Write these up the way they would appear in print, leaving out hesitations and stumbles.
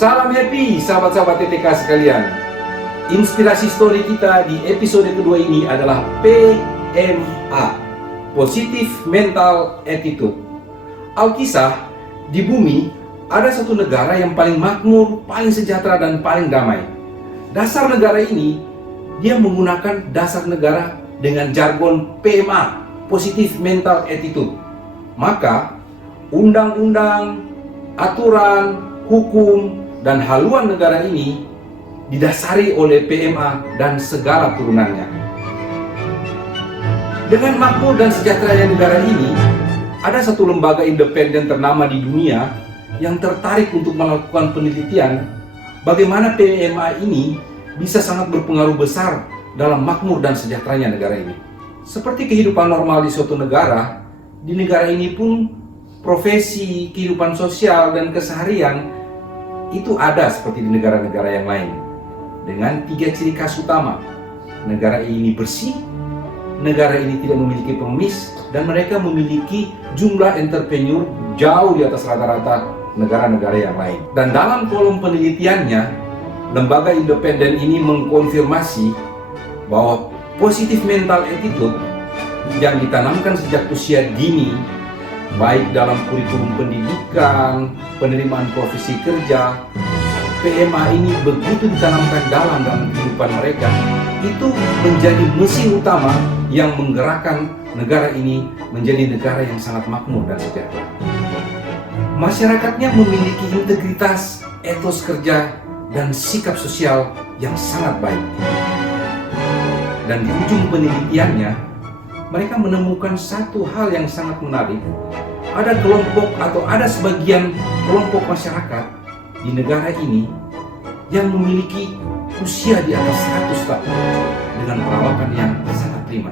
Salam happy sahabat-sahabat TTK sekalian. Inspirasi story kita di episode kedua ini adalah PMA, Positive Mental Attitude. Alkisah, di bumi ada satu negara yang paling makmur, paling sejahtera dan paling damai. Dasar negara ini, dia menggunakan dasar negara dengan jargon PMA, Positive Mental Attitude. Maka undang-undang, aturan, hukum, dan haluan negara ini didasari oleh PMA dan segala turunannya. Dengan makmur dan sejahteranya negara ini, ada satu lembaga independen ternama di dunia yang tertarik untuk melakukan penelitian bagaimana PMA ini bisa sangat berpengaruh besar dalam makmur dan sejahteranya negara ini. Seperti kehidupan normal di suatu negara, di negara ini pun profesi, kehidupan sosial, dan keseharian itu ada seperti di negara-negara yang lain. Dengan 3 ciri khas utama: negara ini bersih, negara ini tidak memiliki pengemis, dan mereka memiliki jumlah entrepreneur jauh di atas rata-rata negara-negara yang lain. Dan dalam kolom penelitiannya, lembaga independen ini mengkonfirmasi bahwa positive mental attitude yang ditanamkan sejak usia dini, baik dalam kurikulum pendidikan, penerimaan profesi kerja, PMA ini begitu ditanamkan dalam kehidupan mereka, itu menjadi mesin utama yang menggerakkan negara ini menjadi negara yang sangat makmur dan sejahtera. Masyarakatnya memiliki integritas, etos kerja, dan sikap sosial yang sangat baik. Dan di ujung penelitiannya, mereka menemukan satu hal yang sangat menarik. Ada kelompok atau ada sebagian kelompok masyarakat di negara ini yang memiliki usia di atas 100 tahun dengan perawakan yang sangat prima.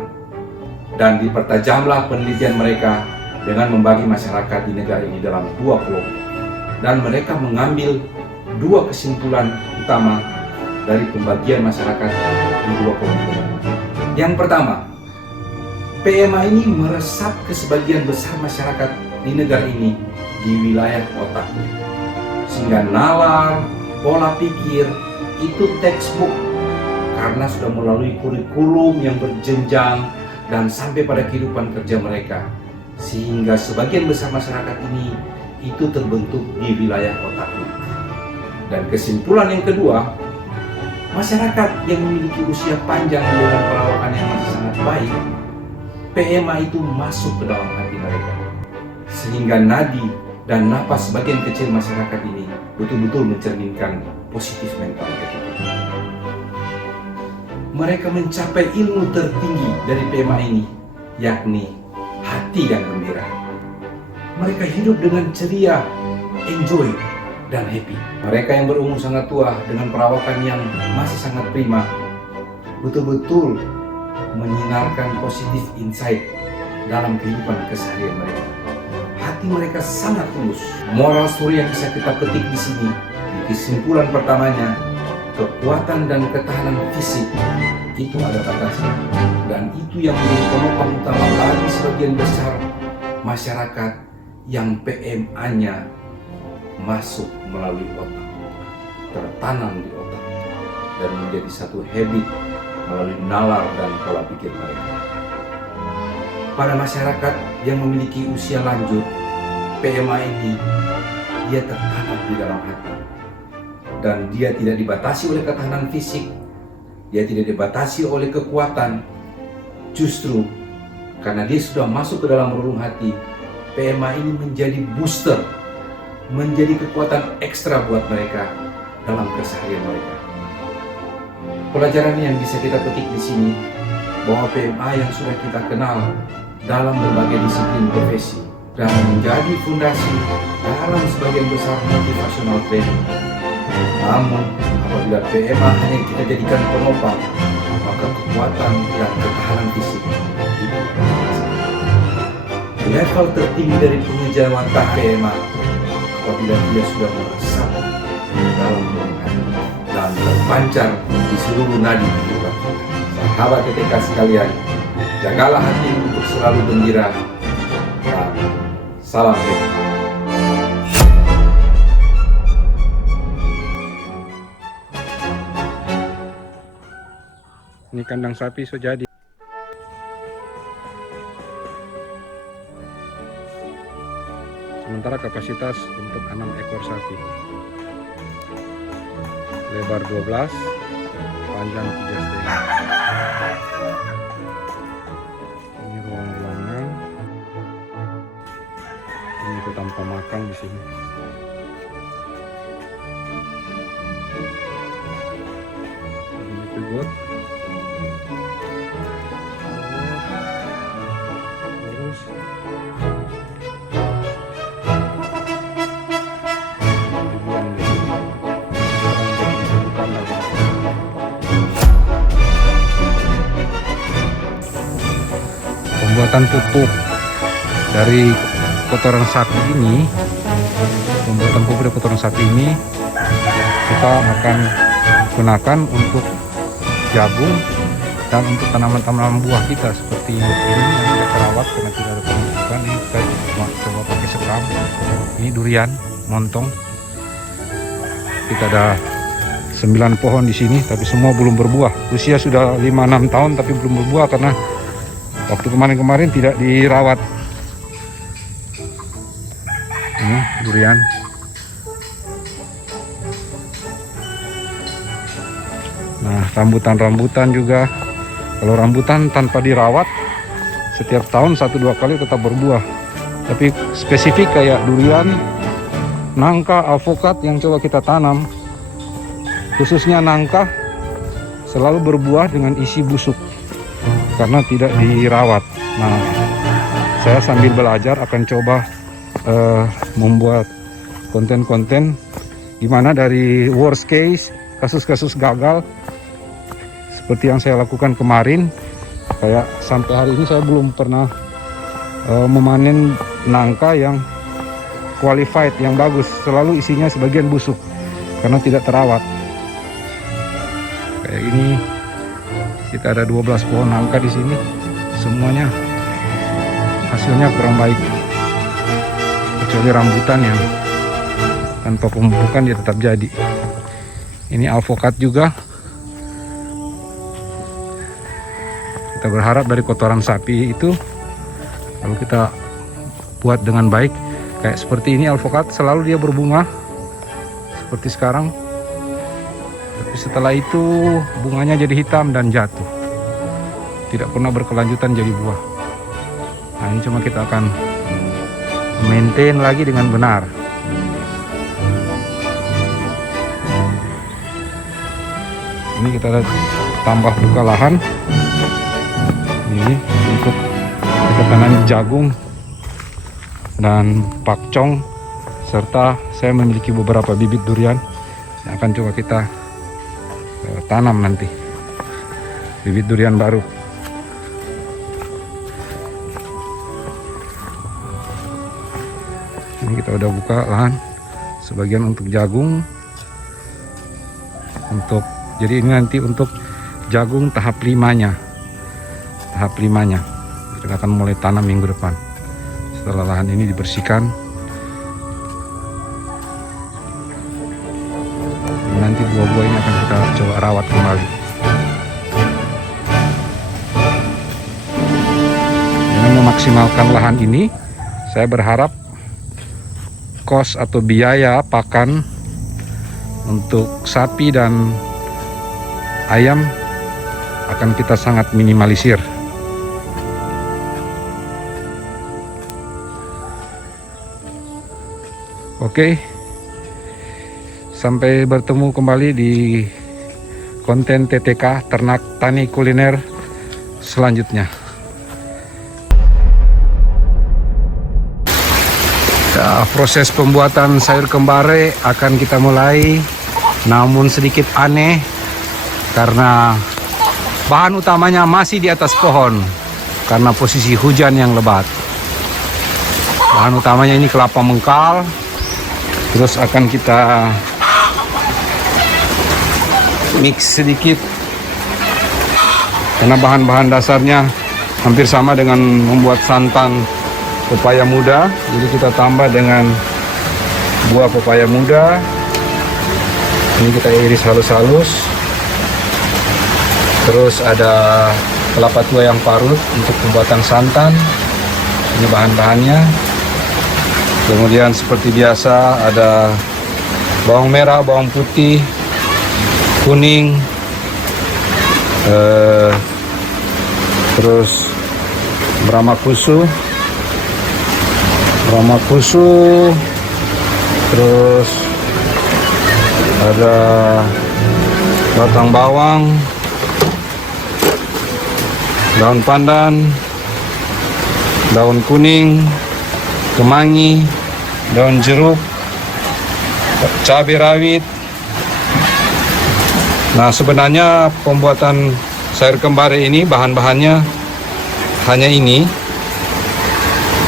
Dan dipertajamlah penelitian mereka dengan membagi masyarakat di negara ini dalam 2 kelompok. Dan mereka mengambil 2 kesimpulan utama dari pembagian masyarakat di 2 kelompok. Yang pertama, PMA ini meresap ke sebagian besar masyarakat di negara ini di wilayah otak, sehingga nalar, pola pikir itu textbook karena sudah melalui kurikulum yang berjenjang dan sampai pada kehidupan kerja mereka, sehingga sebagian besar masyarakat ini itu terbentuk di wilayah otaknya. Dan kesimpulan yang kedua, masyarakat yang memiliki usia panjang dengan perawakan yang masih sangat baik, PMA itu masuk ke dalam hati mereka, sehingga nadi dan napas sebagian kecil masyarakat ini betul-betul mencerminkan positif mental attitude. Mereka mencapai ilmu tertinggi dari PMA ini, yakni hati yang gembira. Mereka hidup dengan ceria, enjoy, dan happy. Mereka yang berumur sangat tua dengan perawakan yang masih sangat prima, betul-betul menyinarkan positif insight dalam kehidupan keseharian mereka. Hati mereka sangat tulus. Moral story yang bisa kita petik di sini, di kesimpulan pertamanya, kekuatan dan ketahanan fisik itu ada batasnya, dan itu yang menjadi penopang utama bagi sebagian besar masyarakat yang PMA-nya masuk melalui otak, tertanam di otak, dan menjadi satu habit melalui nalar dan pola pikir mereka. Pada masyarakat yang memiliki usia lanjut, PMA ini dia tertanam di dalam hati, dan dia tidak dibatasi oleh ketahanan fisik, dia tidak dibatasi oleh kekuatan. Justru karena dia sudah masuk ke dalam relung hati, PMA ini menjadi booster, menjadi kekuatan ekstra buat mereka dalam keseharian mereka. Pelajaran yang bisa kita petik di sini, bahwa PMA yang sudah kita kenal dalam berbagai disiplin profesi dan menjadi fondasi dalam sebagian besar motivational training. Namun, apabila PMA hanya kita jadikan penopang, maka kekuatan dan ketahanan fisik itu akan terasa. Level tertinggi dari pengejawatan PMA apabila dia sudah meresap dalam lingkungan dan terpancar di seluruh nadi kehidupan. Sahabat TTK sekalian, jagalah hati untuk selalu gembira, dan salam happy. Ini kandang sapi so jadi. Sementara kapasitas untuk 6 ekor sapi. Lebar 12, panjang 3,5. Ini ruang-ruangan. Ini itu tanpa makan di sini. Ini itu got. Terus dibuang di sini. Pembuatan pupuk dari kotoran sapi ini, kita akan gunakan untuk jagung dan untuk tanaman-tanaman buah kita seperti ini yang tidak terawat karena tidak ada pemupukan. Ini kita coba pakai sekam. Ini durian montong. Kita ada 9 pohon di sini, tapi semua belum berbuah. Usia sudah 5-6 tahun tapi belum berbuah karena waktu kemarin-kemarin tidak dirawat. Ini durian. Nah, rambutan-rambutan juga. Kalau rambutan tanpa dirawat, setiap tahun 1-2 kali tetap berbuah. Tapi spesifik kayak durian, nangka, alpukat yang coba kita tanam, khususnya nangka, selalu berbuah dengan isi busuk karena tidak dirawat. Nah, saya sambil belajar akan coba membuat konten-konten gimana dari worst case, kasus-kasus gagal seperti yang saya lakukan kemarin. Kayak sampai hari ini saya belum pernah memanen nangka yang qualified, yang bagus. Selalu isinya sebagian busuk karena tidak terawat. Kayak ini kita ada 12 pohon nangka di sini, semuanya hasilnya kurang baik, kecuali rambutan yang tanpa pemupukan dia tetap jadi. Ini alpukat juga. Kita berharap dari kotoran sapi itu kalau kita buat dengan baik, kayak seperti ini alpukat selalu dia berbunga seperti sekarang. Tapi setelah itu bunganya jadi hitam dan jatuh, tidak pernah berkelanjutan jadi buah. Nah, ini cuma kita akan maintain lagi dengan benar. Ini kita tambah buka lahan ini untuk kita tanam jagung dan pakcong, serta saya memiliki beberapa bibit durian yang akan coba kita tanam nanti, bibit durian baru. Ini kita udah buka lahan sebagian untuk jagung, jadi ini nanti untuk jagung tahap 5-nya. Kita akan mulai tanam minggu depan setelah lahan ini dibersihkan. Nanti buah-buah ini akan kita coba rawat kembali. Dengan memaksimalkan lahan ini, saya berharap kos atau biaya pakan untuk sapi dan ayam akan kita sangat minimalisir. Oke, sampai bertemu kembali di konten TTK Ternak Tani Kuliner selanjutnya. Ya, proses pembuatan sayur kembare akan kita mulai, namun sedikit aneh karena bahan utamanya masih di atas pohon karena posisi hujan yang lebat. Bahan utamanya ini kelapa mengkal. Terus akan kita mix sedikit karena bahan-bahan dasarnya hampir sama dengan membuat santan pepaya muda. Jadi kita tambah dengan buah pepaya muda. Ini kita iris halus-halus. Terus ada kelapa tua yang parut untuk pembuatan santan. Ini bahan-bahannya. Kemudian seperti biasa ada bawang merah, bawang putih, kuning, terus bramakusu, terus ada batang bawang, daun pandan, daun kuning, kemangi, daun jeruk, cabai rawit. Nah, sebenarnya pembuatan sayur kembari ini bahan-bahannya hanya ini.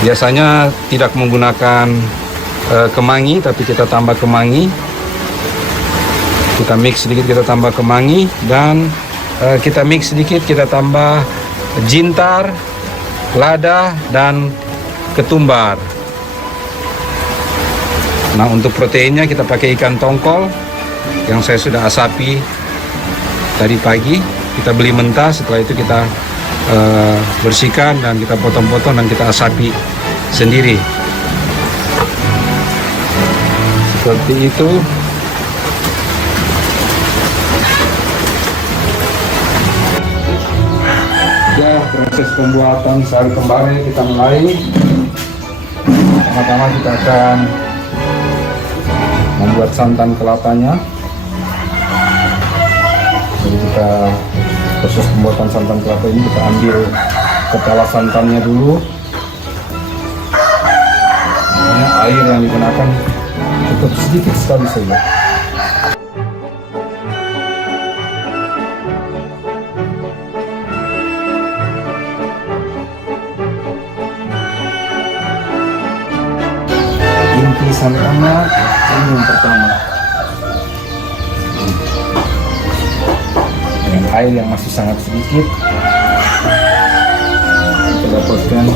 Biasanya tidak menggunakan kemangi, tapi kita tambah kemangi. Kita mix sedikit, kita tambah kemangi, dan kita mix sedikit, kita tambah jintar, lada, dan ketumbar. Nah, untuk proteinnya kita pakai ikan tongkol yang saya sudah asapi tadi pagi. Kita beli mentah, setelah itu kita bersihkan dan kita potong-potong dan kita asapi sendiri. Seperti itu. Ya, proses pembuatan sayur kembari kita mulai. Pertama-tama kita akan membuat santan kelapanya. Jadi kita proses pembuatan santan kelapa ini kita ambil kepala santannya dulu. Makanya air yang digunakan cukup sedikit sekali saja. Inti santannya ini yang pertama. Dengan air yang masih sangat sedikit, kita dapatkan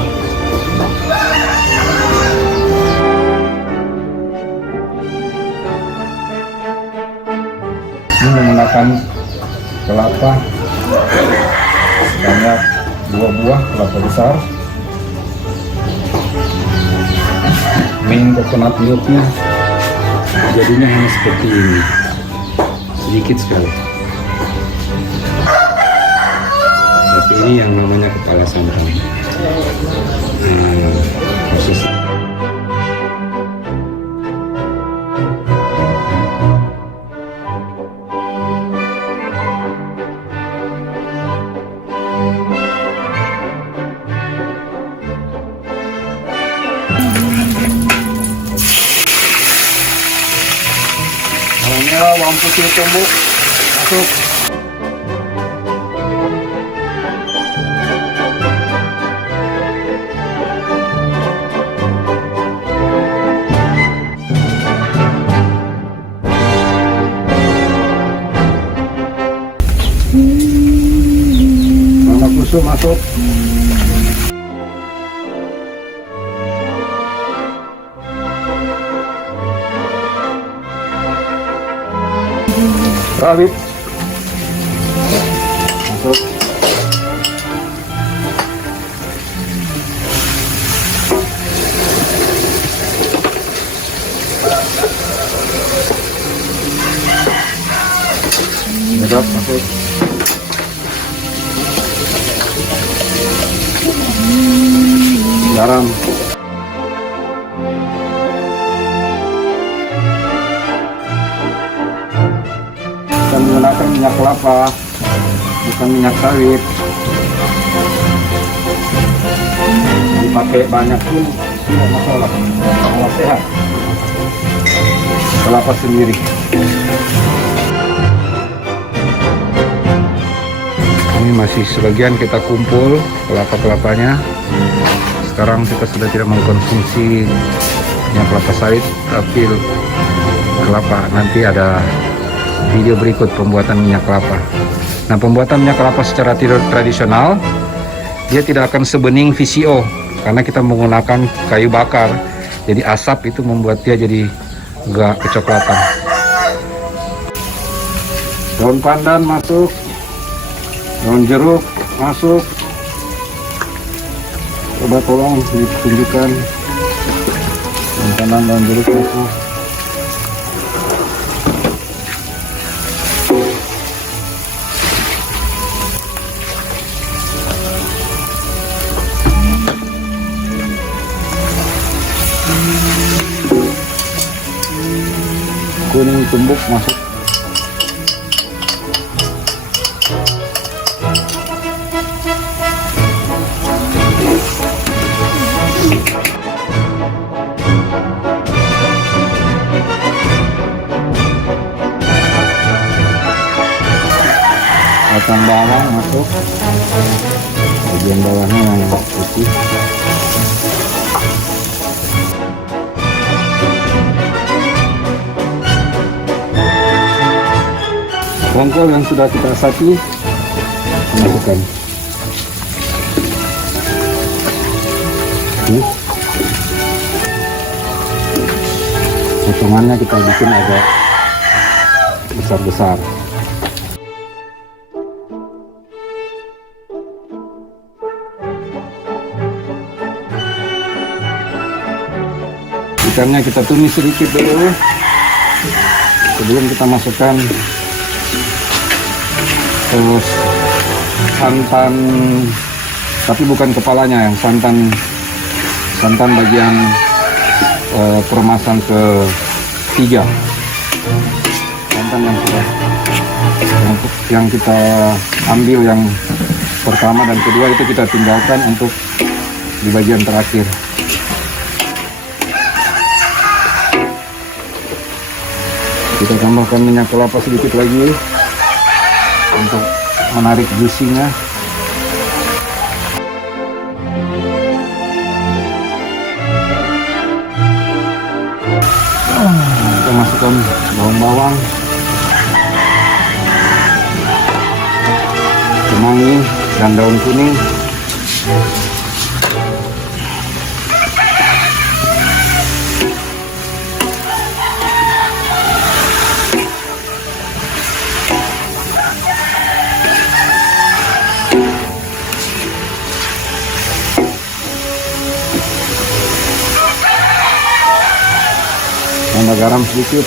ini menggunakan kelapa sebanyak 2 buah kelapa besar. Main coconut milknya jadinya hanya seperti ini, sedikit sekali. Tapi ini yang namanya kepala santan. Proses bawang putih tumbuk masuk. Bramakusu masuk. Rawit masuk. Medap masuk. Garam. Kita menggunakan minyak kelapa, bukan minyak sawit. Dipakai banyak pun tidak masalah, kalau sehat. Kelapa sendiri. Ini masih sebagian kita kumpul kelapa-kelapanya. Sekarang kita sudah tidak mengkonsumsi minyak kelapa sawit, tapi kelapa. Nanti ada video berikut pembuatan minyak kelapa. Nah, pembuatan minyak kelapa secara tradisional, dia tidak akan sebening VCO karena kita menggunakan kayu bakar. Jadi asap itu membuat dia jadi agak kecoklatan. Daun pandan masuk. Daun jeruk masuk. Coba tolong ditunjukkan. Kanan daun jeruk masuk. Kuning tumbuk masuk. Batang bawang masuk. Bagian bawahnya yang putih. Bongkol yang sudah kita asati masukkan. Potongannya kita bikin agak besar-besar. Ikannya kita tumis sedikit dulu sebelum kita masukkan terus santan, tapi bukan kepalanya, yang santan bagian keremasan ketiga. Santan yang kita ambil yang pertama dan kedua itu kita tinggalkan untuk di bagian terakhir. Kita tambahkan minyak kelapa sedikit lagi untuk menarik juicy-nya. Kita masukkan bawang-bawang, kemangi, dan daun kuning. Tambah garam sedikit.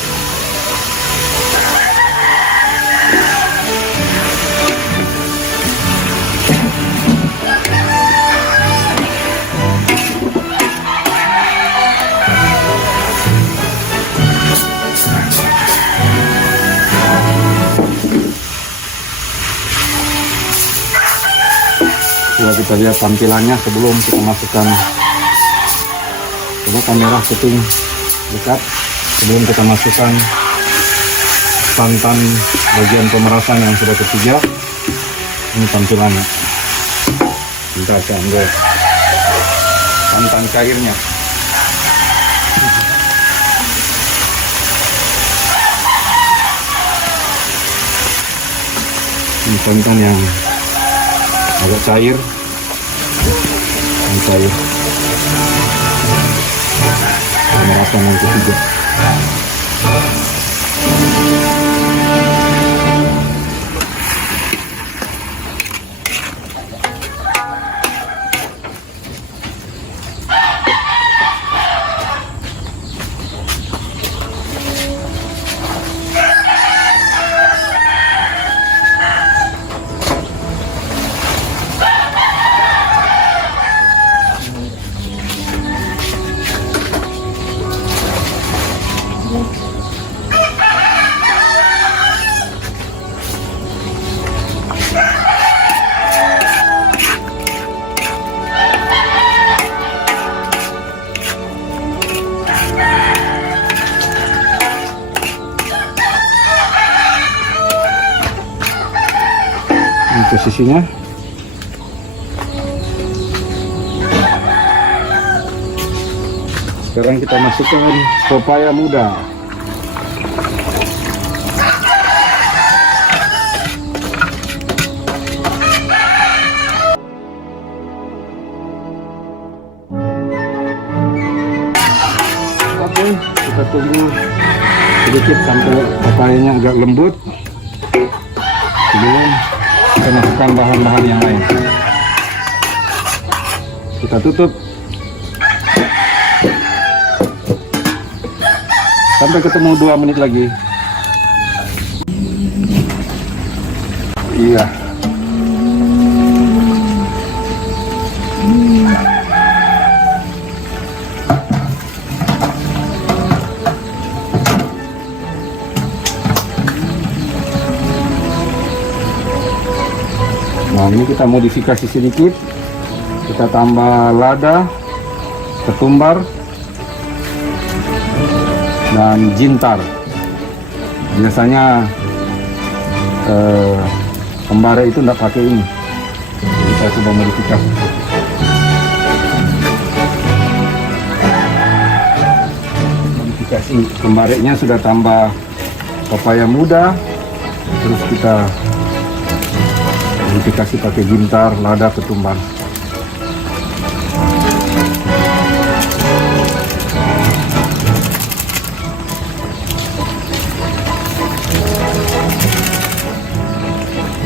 Coba kita lihat tampilannya sebelum kita masukkan. Coba kamera syuting dekat. Sebelum kita masukkan santan bagian pemerasan yang sudah ketiga, ini tampilannya. Kita ambil santan cairnya. Ini santan yang agak cair, pemerasan yang ketiga. Posisinya sekarang kita masukkan pepaya muda. Oke, kita tunggu sedikit sampai pepayanya agak lembut sebelum kita masukkan bahan-bahan yang lain. Kita tutup sampai ketemu 2 menit lagi. Iya. Nah, ini kita modifikasi sedikit. Kita tambah lada, ketumbar, dan jintar. Biasanya kembara itu tidak pakai ini. Jadi saya coba modifikasi. Modifikasi kembaranya sudah tambah pepaya muda. Terus kita modifikasi pakai jintar, lada, ketumbar.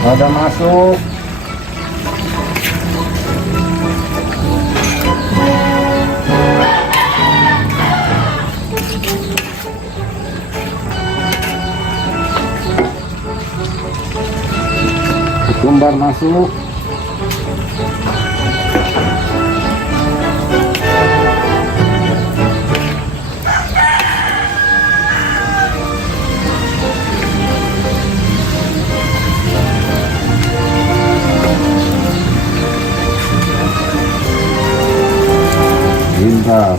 Lada masuk. Ketumbar masuk. Jintar.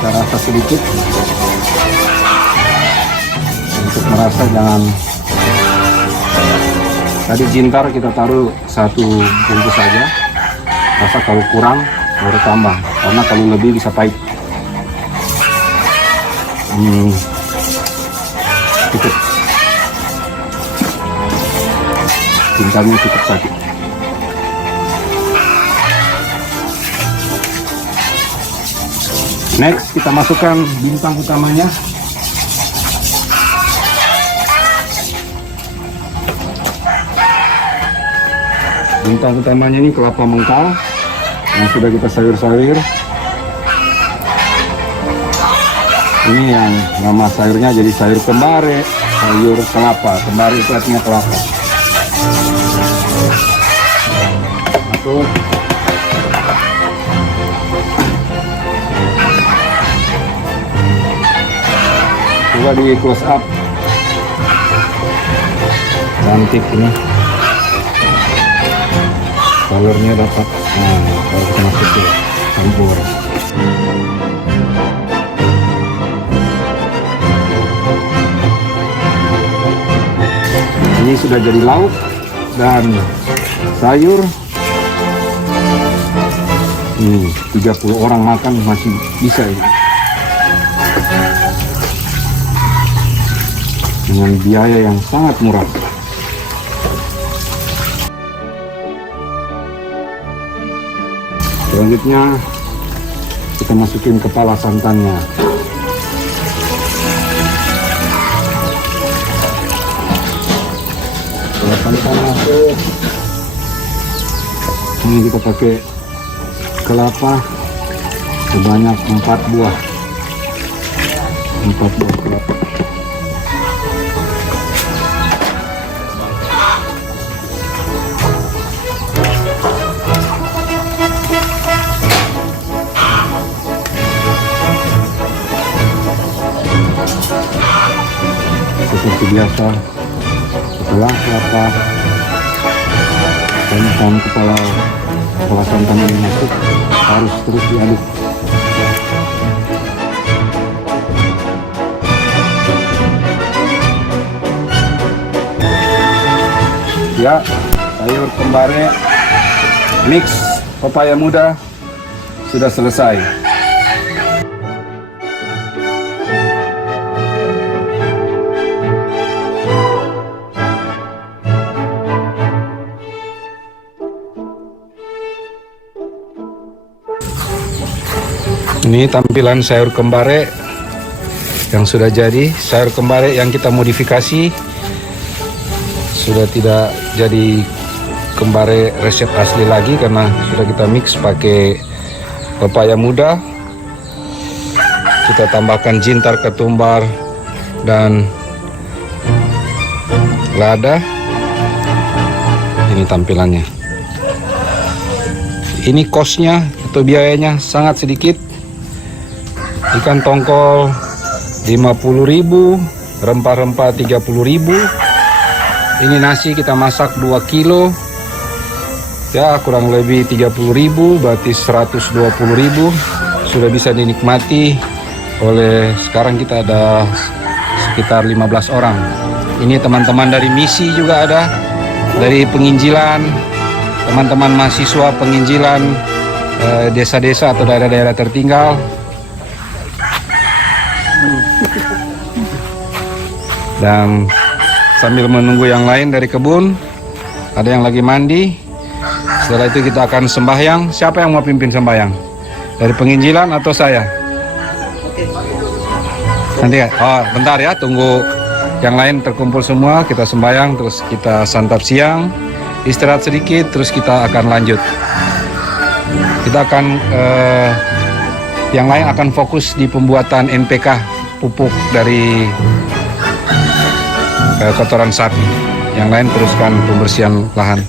Kita rasa sedikit untuk merasa. Jangan, tadi jintar kita taruh 1 bungkus saja, rasa kalau kurang baru tambah, karena kalau lebih bisa pahit. Cukup, jintarnya cukup saja. Next, kita masukkan bintang utamanya. Bintang utamanya ini kelapa mengkal yang sudah kita sayur-sayur. Ini yang nama sayurnya jadi sayur kembare, sayur kelapa. Kembare itu artinya kelapa. Masuk. Coba di close up, cantik ini, colornya dapat. Nah, kalau kita masuk ke campur, ini sudah jadi lauk dan sayur. 30 orang makan masih bisa ini. Dengan biaya yang sangat murah. Selanjutnya kita masukin kepala santannya. Kepala santan masuk. Ini kita pakai kelapa sebanyak 4 buah. 4 buah kelapa. biasa. Setelah kelapa dan kepala santan ini masuk, harus terus diaduk. Ya, sayur kembare mix pepaya muda sudah selesai. Ini tampilan sayur kembare yang sudah jadi. Sayur kembare yang kita modifikasi, sudah tidak jadi kembare resep asli lagi karena sudah kita mix pakai pepaya muda. Kita tambahkan jintar, ketumbar, dan lada. Ini tampilannya. Ini kosnya atau biayanya sangat sedikit. Ikan tongkol 50.000, rempah-rempah 30.000. Ini nasi kita masak 2 kilo, ya kurang lebih 30.000, berarti 120.000. Sudah bisa dinikmati oleh, sekarang kita ada sekitar 15 orang. Ini teman-teman dari misi juga ada, dari penginjilan, teman-teman mahasiswa penginjilan desa-desa atau daerah-daerah tertinggal. Dan sambil menunggu yang lain dari kebun, ada yang lagi mandi. Setelah itu kita akan sembahyang. Siapa yang mau pimpin sembahyang? Dari penginjilan atau saya? Nanti ya? Oh, bentar ya, tunggu yang lain terkumpul semua, kita sembahyang, terus kita santap siang, istirahat sedikit, terus kita akan lanjut. Kita akan, yang lain akan fokus di pembuatan NPK, pupuk dari kotoran sapi. Yang lain teruskan pembersihan lahan.